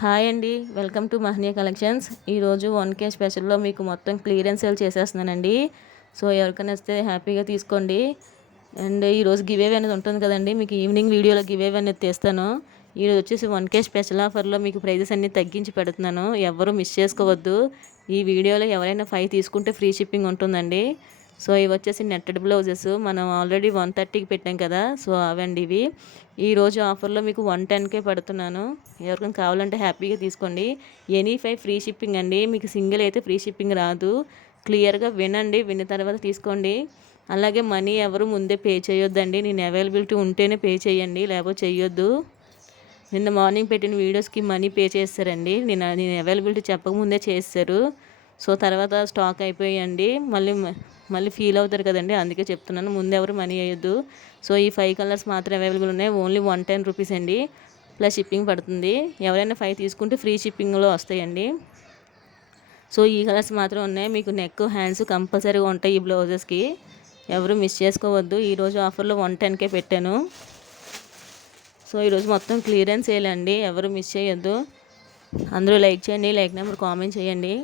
Hi అండి. Welcome to Mahaneeya collections. ఈరోజు one K స్పెషల్లో మీకు మొత్తం క్లియరెన్స్ సేల్ చేసేస్తున్నానండి. సో ఎవరికైనా వస్తే హ్యాపీగా తీసుకోండి. అండ్ ఈరోజు గివేవ్ అనేది ఉంటుంది కదండి. మీకు ఈవినింగ్ వీడియోలో గివేవ్ అనేది తీస్తాను. ఈరోజు వచ్చేసి వన్ కే స్పెషల్ ఆఫర్లో మీకు ప్రైజెస్ అన్నీ తగ్గించి పెడుతున్నాను. ఎవరు మిస్ చేసుకోవద్దు. ఈ వీడియోలో ఎవరైనా ఫైవ్ తీసుకుంటే ఫ్రీ షిప్పింగ్ ఉంటుందండి. సో ఇవి వచ్చేసి నెట్టెడ్ బ్లౌజెస్. మనం ఆల్రెడీ వన్ థర్టీకి పెట్టాం కదా సో అవండి ఇవి. ఈరోజు ఆఫర్లో మీకు వన్ టెన్కే పడుతున్నాను. ఎవరికైనా కావాలంటే హ్యాపీగా తీసుకోండి. ఎనీ ఫైవ్ ఫ్రీ షిప్పింగ్ అండి. మీకు సింగిల్ అయితే ఫ్రీ షిప్పింగ్ రాదు. క్లియర్గా వినండి విన్న తర్వాత తీసుకోండి. అలాగే మనీ ఎవరు ముందే పే చేయొద్దండి. నేను అవైలబిలిటీ ఉంటేనే పే చేయండి లేకపోతే చేయొద్దు నిన్న మార్నింగ్ పెట్టిన వీడియోస్కి మనీ పే చేస్తారండి. నేను నేను అవైలబిలిటీ చెప్పకముందే చేస్తారు. సో తర్వాత స్టాక్ అయిపోయండి. మళ్ళీ మళ్ళీ ఫీల్ అవుతారు కదండి. అందుకే చెప్తున్నాను ముందు ఎవరు మనీ వేయద్దు. సో ఈ ఫైవ్ కలర్స్ మాత్రం అవైలబుల్ ఉన్నాయి. ఓన్లీ వన్ టెన్ రూపీస్ అండి. ప్లస్ షిప్పింగ్ పడుతుంది. ఎవరైనా ఫైవ్ తీసుకుంటే ఫ్రీ షిప్పింగ్లో వస్తాయండి. సో ఈ కలర్స్ మాత్రం ఉన్నాయి. మీకు నెక్ హ్యాండ్స్ కంపల్సరీగా ఉంటాయి ఈ బ్లౌజెస్కి ఎవరు మిస్ చేసుకోవద్దు. ఈరోజు ఆఫర్లో వన్ టెన్కే పెట్టాను. సో ఈరోజు మొత్తం క్లియరెన్స్ వేయాలండి ఎవరు మిస్ చేయొద్దు. అందరూ లైక్ చేయండి. లైక్ నెంబర్ కామెంట్ చేయండి.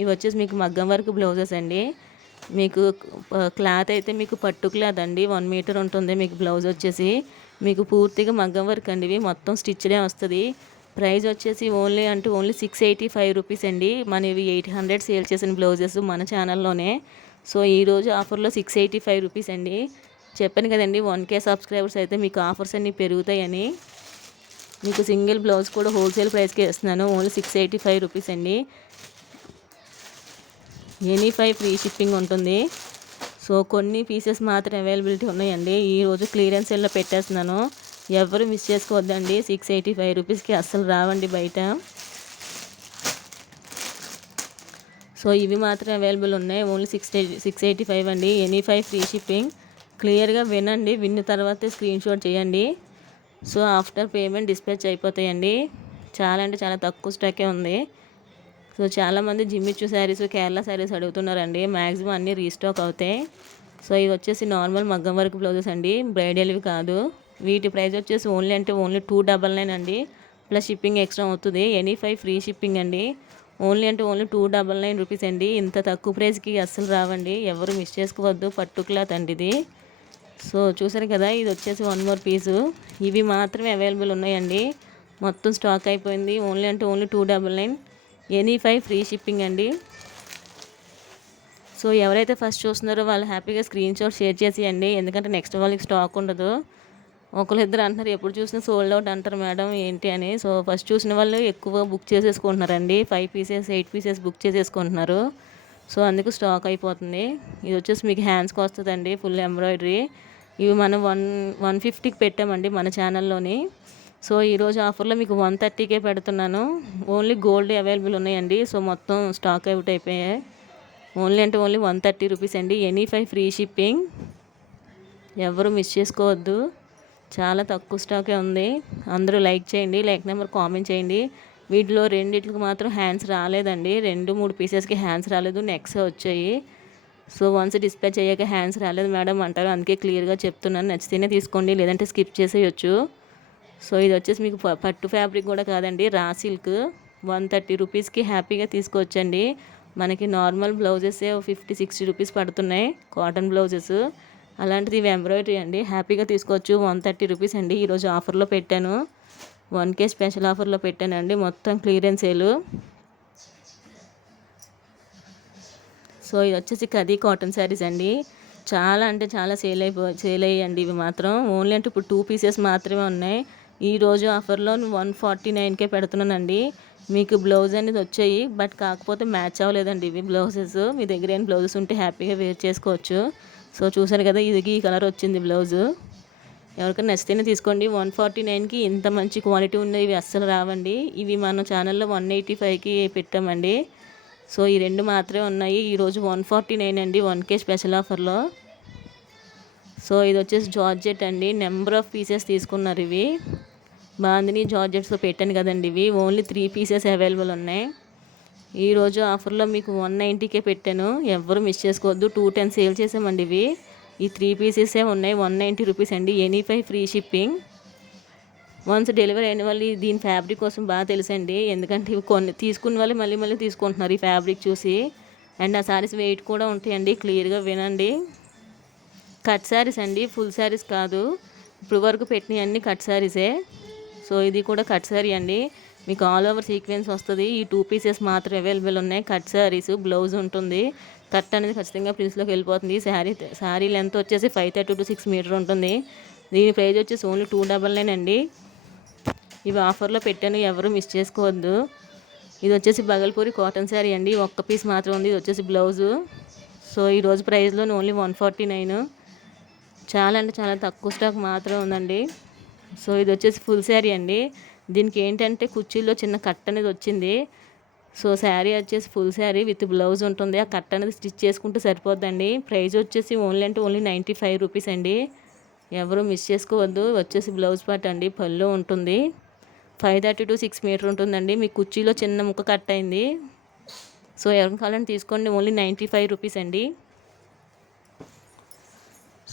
ఇవి వచ్చేసి మీకు మగ్గం వర్క్ బ్లౌజెస్ అండి. మీకు క్లాత్ అయితే మీకు పట్టు క్లాత్ అండి. వన్ మీటర్ ఉంటుంది మీకు బ్లౌజ్ వచ్చేసి. మీకు పూర్తిగా మగ్గం వర్క్ అండి. ఇవి మొత్తం స్టిచ్డే వస్తుంది. ప్రైస్ వచ్చేసి ఓన్లీ అంటే only six eighty five rupees అండి. మన ఇవి ఎయిట్ హండ్రెడ్ సేల్ చేసిన బ్లౌజెస్ మన ఛానల్లోనే. సో ఈరోజు ఆఫర్లో సిక్స్ ఎయిటీ ఫైవ్ రూపీస్ అండి. చెప్పాను కదండి వన్ కే సబ్స్క్రైబర్స్ అయితే మీకు ఆఫర్స్ అన్నీ పెరుగుతాయని. మీకు సింగిల్ బ్లౌజ్ కూడా హోల్సేల్ ప్రైస్కి ఇస్తున్నాను. Only six eighty five rupees అండి. ఎనీ ఫైవ్ ఫ్రీ షిప్పింగ్ ఉంటుంది. సో కొన్ని పీసెస్ మాత్రం అవైలబిలిటీ ఉన్నాయండి. ఈరోజు క్లియరెన్స్ సెల్లో పెట్టేస్తున్నాను. ఎవరు మిస్ చేసుకోవద్దండి. సిక్స్ ఎయిటీ ఫైవ్ రూపీస్కి అస్సలు రావండి బయట. సో ఇవి మాత్రం అవైలబుల్ ఉన్నాయి. Only six six eighty five అండి. Any five free shipping. క్లియర్గా వినండి. విన్న తర్వాతే స్క్రీన్ షాట్ చేయండి. సో ఆఫ్టర్ పేమెంట్ డిస్పాచ్ అయిపోతాయండి. చాలా అంటే చాలా తక్కువ స్టాకే ఉంది. సో చాలామంది జిమ్మిచ్చు శారీస్ కేరళ శారీస్ అడుగుతున్నారండి. మ్యాక్సిమం అన్నీ రీస్టాక్ అవుతాయి. సో ఇవి వచ్చేసి నార్మల్ మగ్గం వర్క్ బ్లౌజెస్ అండి. బ్రైడల్వి కాదు. వీటి ప్రైస్ వచ్చేసి ఓన్లీ అంటే ఓన్లీ టూ డబల్ నైన్ అండి. ప్లస్ షిప్పింగ్ ఎక్స్ట్రా అవుతుంది. ఎనీ ఫైవ్ ఫ్రీ షిప్పింగ్ అండి. ఓన్లీ అంటే only two double nine rupees అండి. ఇంత తక్కువ ప్రైస్కి అస్సలు రావండి. ఎవరు మిస్ చేసుకోవద్దు. పట్టు క్లాత్ అండి ఇది. సో చూసారు కదా ఇది వచ్చేసి వన్ మోర్ పీసు ఇవి మాత్రమే అవైలబుల్ ఉన్నాయండి. మొత్తం స్టాక్ అయిపోయింది. ఓన్లీ అంటే only two double nine any five free shipping అండి. సో ఎవరైతే ఫస్ట్ చూస్తున్నారో వాళ్ళు హ్యాపీగా స్క్రీన్ షాట్ షేర్ చేసేయండి. ఎందుకంటే నెక్స్ట్ వాళ్ళకి స్టాక్ ఉండదు. ఒకరిద్దరు అంటున్నారు ఎప్పుడు చూసినా సోల్డ్ అవుట్ అంటారు మేడం ఏంటి అని. సో ఫస్ట్ చూసిన వాళ్ళు ఎక్కువ book చేసేసుకుంటున్నారండి. Five pieces eight pieces book చేసేసుకుంటున్నారు. So అందుకు స్టాక్ అయిపోతుంది. ఇది వచ్చేసి మీకు హ్యాండ్స్కి వస్తుందండి ఫుల్ ఎంబ్రాయిడరీ ఇవి మనం వన్ వన్ ఫిఫ్టీకి పెట్టామండి మన ఛానల్లోని సో ఈరోజు ఆఫర్లో మీకు వన్ థర్టీకే పెడుతున్నాను. ఓన్లీ గోల్డ్ అవైలబుల్ ఉన్నాయండి. సో మొత్తం స్టాక్ అవుట్ అయిపోయాయి. ఓన్లీ అంటే ఓన్లీ వన్ థర్టీ రూపీస్ అండి. Any five free shipping. ఎవరు మిస్ చేసుకోవద్దు. చాలా తక్కువ స్టాకే ఉంది. అందరూ లైక్ చేయండి లైక్ నెంబర్ కామెంట్ చేయండి. వీటిలో రెండిట్లకి మాత్రం హ్యాండ్స్ రాలేదండి. రెండు మూడు పీసెస్కి హ్యాండ్స్ రాలేదు. నెక్స్ట్ వచ్చాయి. సో వన్స్ డిస్పాచ్ అయ్యాక హ్యాండ్స్ రాలేదు మేడం అంటారు. అందుకే క్లియర్గా చెప్తున్నాను. నచ్చితేనే తీసుకోండి. లేదంటే స్కిప్ చేసేయచ్చు. సో ఇది వచ్చేసి మీకు పట్టు ఫ్యాబ్రిక్ కూడా కాదండి. రా సిల్క్ వన్ థర్టీ రూపీస్కి హ్యాపీగా తీసుకోవచ్చండి. మనకి normal blouses fifty sixty rupees పడుతున్నాయి. Cotton blouses. అలాంటిది ఇవి ఎంబ్రాయిడరీ అండి. హ్యాపీగా తీసుకోవచ్చు. వన్ థర్టీ రూపీస్ అండి. ఈరోజు ఆఫర్లో పెట్టాను. వన్ కే స్పెషల్ ఆఫర్లో పెట్టానండి. మొత్తం క్లియరెన్స్ సేలు సో ఇది వచ్చేసి కదీ కాటన్ శారీస్ అండి. చాలా అంటే చాలా సేల్ అయిపో సేల్ అయ్యండి ఇవి మాత్రం. ఓన్లీ అంటే ఇప్పుడు టూ పీసెస్ మాత్రమే ఉన్నాయి. ఈరోజు ఆఫర్లో వన్ ఫార్టీ నైన్కే పెడుతున్నానండి. మీకు బ్లౌజ్ అనేది వచ్చాయి బట్ కాకపోతే మ్యాచ్ అవ్వలేదండి ఇవి బ్లౌజెస్. మీ దగ్గర ఏం బ్లౌజెస్ ఉంటే హ్యాపీగా వేర్ చేసుకోవచ్చు. సో చూసారు కదా ఇది ఈ కలర్ వచ్చింది బ్లౌజు. ఎవరికైనా నచ్చితేనే తీసుకోండి. వన్ ఫార్టీ నైన్కి ఇంత మంచి క్వాలిటీ ఉన్నాయి ఇవి అస్సలు రావండి. ఇవి మన ఛానల్లో వన్ ఎయిటీ ఫైవ్కి పెట్టామండి. సో ఈ రెండు మాత్రమే ఉన్నాయి. ఈరోజు వన్ ఫార్టీ నైన్ అండి వన్ కే స్పెషల్ ఆఫర్లో. సో ఇది వచ్చేసి జార్జెట్ అండి. నెంబర్ ఆఫ్ పీసెస్ తీసుకున్నారు ఇవి. బాందిని జార్జెట్స్లో పెట్టాను కదండి ఇవి. ఓన్లీ త్రీ పీసెస్ అవైలబుల్ ఉన్నాయి. ఈరోజు ఆఫర్లో మీకు వన్ నైంటీకే పెట్టాను. ఎవరు మిస్ చేసుకోవద్దు. టూ టెన్ సేల్ చేసామండి ఇవి. ఈ త్రీ పీసెసే ఉన్నాయి. వన్ నైంటీ రూపీస్ అండి. Any five free shipping. Once delivery అయిన వాళ్ళు దీని ఫ్యాబ్రిక్ కోసం బాగా తెలుసండి. ఎందుకంటే ఇవి కొన్ని తీసుకున్న వాళ్ళు మళ్ళీ మళ్ళీ తీసుకుంటున్నారు ఈ ఫ్యాబ్రిక్ చూసి. అండ్ ఆ సారీస్ వెయిట్ కూడా ఉంటాయండి. క్లియర్గా వినండి. కట్ శారీస్ అండి. ఫుల్ శారీస్ కాదు. ఇప్పుడు వరకు పెట్టినవి అన్నీ కట్ శారీసే సో ఇది కూడా కట్ శారీ అండి. మీకు ఆల్ ఓవర్ సీక్వెన్స్ వస్తుంది. ఈ టూ పీసెస్ మాత్రం అవైలబుల్ ఉన్నాయి. కట్ శారీస్ బ్లౌజ్ ఉంటుంది. కట్ అనేది ఖచ్చితంగా ప్రిన్స్లోకి వెళ్ళిపోతుంది. శారీ శారీ లెంత్ వచ్చేసి five thirty to six metre ఉంటుంది. దీని ప్రైజ్ వచ్చేసి ఓన్లీ టూ డబల్ నైన్ అండి. ఇవి ఆఫర్లో పెట్టాను. ఎవరు మిస్ చేసుకోవద్దు. ఇది వచ్చేసి బగల్పూరి కాటన్ శారీ అండి. ఒక్క పీస్ మాత్రం ఉంది. ఇది వచ్చేసి బ్లౌజు సో ఈరోజు ప్రైస్లో ఓన్లీ వన్ ఫార్టీ నైన్ చాలా అంటే చాలా తక్కువ స్టాక్ మాత్రం ఉందండి. సో ఇది వచ్చేసి ఫుల్ శారీ అండి. దీనికి ఏంటంటే కుర్చీలో చిన్న కట్ అనేది వచ్చింది. సో శారీ వచ్చేసి ఫుల్ శారీ విత్ బ్లౌజ్ ఉంటుంది. ఆ కట్ అనేది స్టిచ్ చేసుకుంటే సరిపోద్దండి. ప్రైస్ వచ్చేసి ఓన్లీ అంటే ఓన్లీ నైంటీ ఫైవ్ రూపీస్ అండి. ఎవరు మిస్ చేసుకోవద్దు. వచ్చేసి బ్లౌజ్ పార్ట్ అండి. పళ్ళు ఉంటుంది. Five thirty to six metre ఉంటుందండి. మీ కుర్చీలో చిన్న ముక్క కట్ అయింది. సో ఎవరికి కావాలని తీసుకోండి. ఓన్లీ నైంటీ ఫైవ్ రూపీస్ అండి.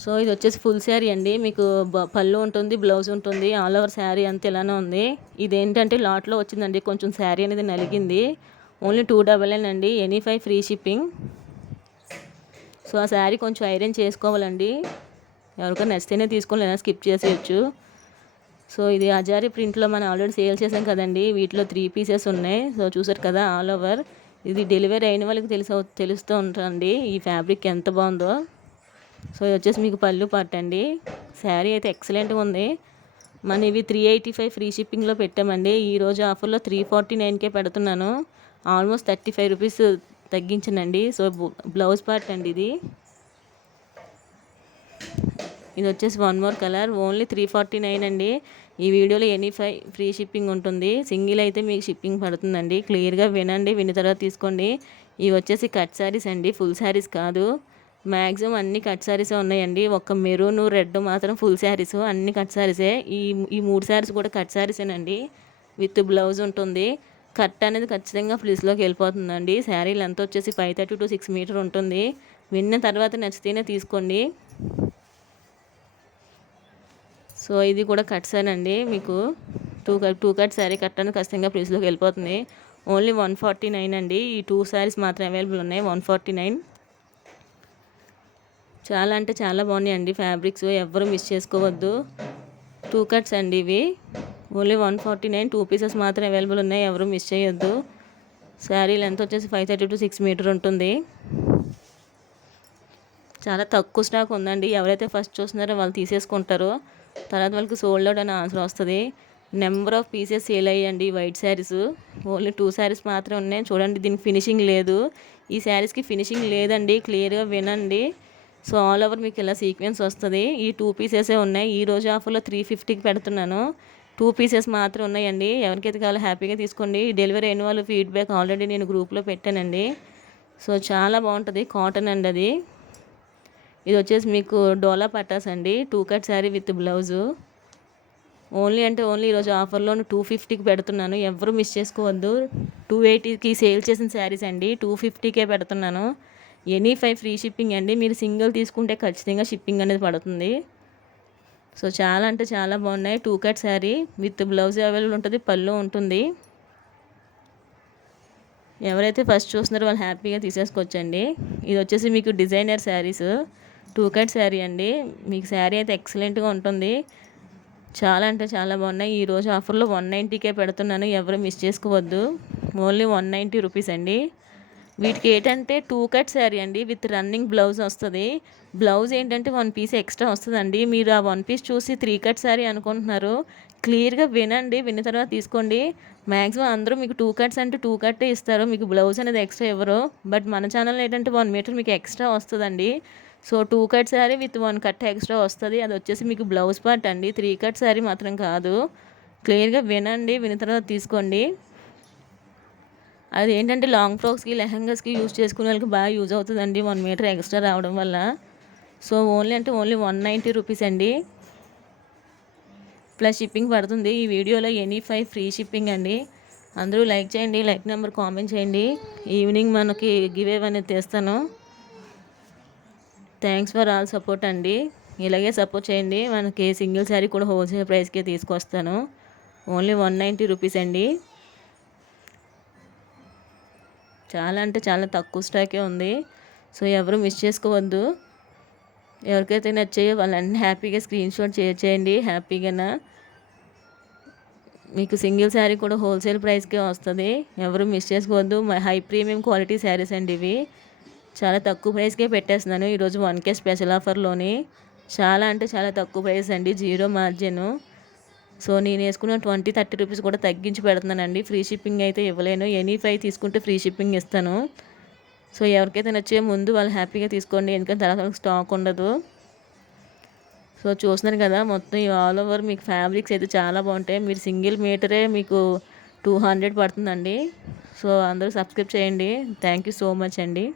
సో ఇది వచ్చేసి ఫుల్ శారీ అండి. మీకు పళ్ళు ఉంటుంది బ్లౌజ్ ఉంటుంది ఆల్ ఓవర్ శారీ అంతా ఇలానే ఉంది. ఇదేంటంటే లాట్లో వచ్చిందండి. కొంచెం శారీ అనేది నలిగింది. ఓన్లీ టూ డబల్ నైన్ అండి any five free shipping so ఆ శారీ కొంచెం ఐరన్ చేసుకోవాలండి. ఎవరికైనా నచ్చితేనే తీసుకొని లేదా స్కిప్ చేసేయచ్చు. సో ఇది అజారీ ప్రింట్లో మనం ఆల్రెడీ సేల్ చేసాం కదండి. వీటిలో త్రీ పీసెస్ ఉన్నాయి. సో చూసారు కదా ఆల్ ఓవర్ ఇది డెలివరీ అయిన వాళ్ళకి తెలుసు తెలుస్తూ ఉంటుంది ఈ ఫ్యాబ్రిక్ ఎంత బాగుందో. సో ఇది వచ్చేసి మీకు పళ్ళు పార్ట్ అండి. శారీ అయితే ఎక్సలెంట్గా ఉంది. మన ఇవి త్రీ ఎయిటీ ఫైవ్ ఫ్రీ షిప్పింగ్లో పెట్టామండి. ఈరోజు ఆఫర్లో త్రీ ఫార్టీ నైన్కే పెడుతున్నాను. ఆల్మోస్ట్ థర్టీ ఫైవ్ రూపీస్ తగ్గించనండి సో బ్లౌజ్ పార్ట్ అండి ఇది. ఇది వచ్చేసి one more colour only three forty nine అండి. ఈ వీడియోలో ఎనీ ఫైవ్ ఫ్రీ షిప్పింగ్ ఉంటుంది. సింగిల్ అయితే మీకు షిప్పింగ్ పడుతుందండి. క్లియర్గా వినండి విన్న తర్వాత తీసుకోండి. ఇవి వచ్చేసి కట్ శారీస్ అండి ఫుల్ శారీస్ కాదు. మ్యాక్సిమం అన్ని కట్ శారీసే ఉన్నాయండి. ఒక మెరూన్ రెడ్ మాత్రం ఫుల్ శారీస్ అన్ని కట్ శారీసే ఈ ఈ మూడు శారీస్ కూడా కట్ శారీసేనండి విత్ బ్లౌజ్ ఉంటుంది. కట్ అనేది ఖచ్చితంగా ఫ్లిస్లోకి వెళ్ళిపోతుందండి. శారీ లెంత్ వచ్చేసి five thirty to six metre ఉంటుంది. విన్న తర్వాత నచ్చితేనే తీసుకోండి. సో ఇది కూడా కట్ అండి మీకు two cut two cut sari cut అనేది ఖచ్చితంగా ఫ్లిస్లోకి వెళ్ళిపోతుంది. ఓన్లీ వన్ ఫార్టీ నైన్ అండి. ఈ టూ శారీస్ మాత్రం అవైలబుల్ ఉన్నాయి. వన్ ఫార్టీ నైన్ చాలా అంటే చాలా బాగున్నాయండి ఫ్యాబ్రిక్స్. ఎవ్వరు మిస్ చేసుకోవద్దు. టూ కట్స్ అండి ఇవి. Only one forty nine. Two pieces మాత్రం అవైలబుల్ ఉన్నాయి. ఎవరు మిస్ చేయొద్దు. శారీ లెంత్ వచ్చేసి five thirty to six metre ఉంటుంది. చాలా తక్కువ స్టాక్ ఉందండి. ఎవరైతే ఫస్ట్ చూస్తున్నారో వాళ్ళు తీసేసుకుంటారో. తర్వాత వాళ్ళకి సోల్డ్ అవుట్ అని ఆన్సర్ వస్తుంది. నెంబర్ ఆఫ్ పీసెస్ సేల్ అయ్యండి white saris. Only two saris మాత్రమే ఉన్నాయి. చూడండి దీనికి ఫినిషింగ్ లేదు. ఈ శారీస్కి ఫినిషింగ్ లేదండి. క్లియర్గా వినండి. సో ఆల్ ఓవర్ మీకు ఇలా సీక్వెన్స్ వస్తుంది. ఈ టూ పీసెసే ఉన్నాయి. ఈ రోజు ఆఫర్లో త్రీ ఫిఫ్టీకి పెడుతున్నాను. టూ పీసెస్ మాత్రం ఉన్నాయండి. ఎవరికైతే కావాలో హ్యాపీగా తీసుకోండి. డెలివరీ అయిన వాళ్ళు ఫీడ్బ్యాక్ ఆల్రెడీ నేను గ్రూప్లో పెట్టానండి. సో చాలా బాగుంటుంది. కాటన్ అండి అది. ఇది వచ్చేసి మీకు డోలా పట్టాస్ అండి. Two cut sari with blouse. Only అంటే ఓన్లీ ఈరోజు ఆఫర్లో టూ ఫిఫ్టీకి పెడుతున్నాను. ఎవరు మిస్ చేసుకోవద్దు. టూ ఎయిటీకి సేల్ చేసిన శారీస్ అండి. టూ ఫిఫ్టీకే పెడుతున్నాను. ఎనీ ఫైవ్ ఫ్రీ షిప్పింగ్ అండి. మీరు సింగిల్ తీసుకుంటే ఖచ్చితంగా షిప్పింగ్ అనేది పడుతుంది. సో చాలా అంటే చాలా బాగున్నాయి. Two cut sari with blouse available ఉంటుంది పళ్ళు ఉంటుంది. ఎవరైతే ఫస్ట్ చూస్తున్నారో వాళ్ళు హ్యాపీగా తీసేసుకోవచ్చండి. ఇది వచ్చేసి మీకు designer saris. Two cut sari అండి. మీకు శారీ అయితే ఎక్సలెంట్గా ఉంటుంది. చాలా అంటే చాలా బాగున్నాయి. ఈ రోజు ఆఫర్లో వన్ నైంటీకే పెడుతున్నాను. ఎవరు మిస్ చేసుకోవద్దు. ఓన్లీ వన్ నైంటీ రూపీస్ అండి. వీటికి ఏంటంటే టూ కట్ శారీ అండి విత్ రన్నింగ్ బ్లౌజ్ వస్తుంది. బ్లౌజ్ ఏంటంటే వన్ పీస్ ఎక్స్ట్రా వస్తుందండి. మీరు ఆ వన్ పీస్ చూసి త్రీ కట్ శారీ అనుకుంటున్నారు. క్లియర్గా వినండి విన్న తర్వాత తీసుకోండి. మ్యాక్సిమం అందరూ మీకు టూ కట్స్ అంటే టూ కట్టే ఇస్తారు మీకు బ్లౌజ్ అనేది ఎక్స్ట్రా ఇవ్వరు బట్ మన ఛానల్ ఏంటంటే వన్ మీటర్ మీకు ఎక్స్ట్రా వస్తుందండి. So two cut sari with one cut extra వస్తుంది. అది వచ్చేసి మీకు బ్లౌజ్ పార్ట్ అండి. త్రీ కట్ శారీ మాత్రం కాదు. క్లియర్గా వినండి విన్న తర్వాత తీసుకోండి. అది ఏంటంటే లాంగ్ ఫ్రాక్స్కి లెహంగాస్కి యూజ్ చేసుకునే వాళ్ళకి బాగా యూజ్ అవుతుందండి. వన్ మీటర్ ఎక్స్ట్రా రావడం వల్ల. సో ఓన్లీ అంటే ఓన్లీ వన్ నైంటీ రూపీస్ అండి. ప్లస్ షిప్పింగ్ పడుతుంది. ఈ వీడియోలో ఎనీ ఫైవ్ ఫ్రీ షిప్పింగ్ అండి. అందరూ లైక్ చేయండి లైక్ నెంబర్ కామెంట్ చేయండి. ఈవినింగ్ మనకి గివ్ అనేది తెస్తాను. థ్యాంక్స్ ఫర్ ఆల్ సపోర్ట్ అండి. ఇలాగే సపోర్ట్ చేయండి. మనకి సింగిల్ శారీ కూడా హోల్సేల్ ప్రైస్కే తీసుకొస్తాను. ఓన్లీ వన్ నైంటీ రూపీస్ అండి. చాలా అంటే చాలా తక్కువ స్టాకే ఉంది. సో ఎవరు మిస్ చేసుకోవద్దు. ఎవరికైతే నచ్చాయో వాళ్ళన్నీ హ్యాపీగా స్క్రీన్ షాట్ చేయండి. హ్యాపీగా మీకు సింగిల్ శారీ కూడా హోల్సేల్ ప్రైస్కే వస్తుంది. ఎవరు మిస్ చేసుకోవద్దు. హై ప్రీమియం క్వాలిటీ శారీస్ అండి ఇవి. చాలా తక్కువ ప్రైస్కే పెట్టేస్తున్నాను. ఈరోజు వన్ కే స్పెషల్ ఆఫర్లోని. చాలా అంటే చాలా తక్కువ ప్రైస్ అండి. Zero margin. సో నేను వేసుకున్న ట్వంటీ థర్టీ రూపీస్ కూడా తగ్గించి పెడుతున్నానండి. ఫ్రీ షిప్పింగ్ అయితే ఇవ్వలేను. ఎనీ ఫైవ్ తీసుకుంటే ఫ్రీ షిప్పింగ్ ఇస్తాను. సో ఎవరికైతే నచ్చే ముందు వాళ్ళు హ్యాపీగా తీసుకోండి. ఎందుకంటే తర్వాత స్టాక్ ఉండదు. సో చూస్తున్నారు కదా మొత్తం ఆల్ ఓవర్ మీకు ఫ్యాబ్రిక్స్ అయితే చాలా బాగుంటాయి. మీరు సింగిల్ మీటరే మీకు టూ హండ్రెడ్ పడుతుందండి. సో అందరూ సబ్స్క్రైబ్ చేయండి. థ్యాంక్ యూ సో మచ్ అండి.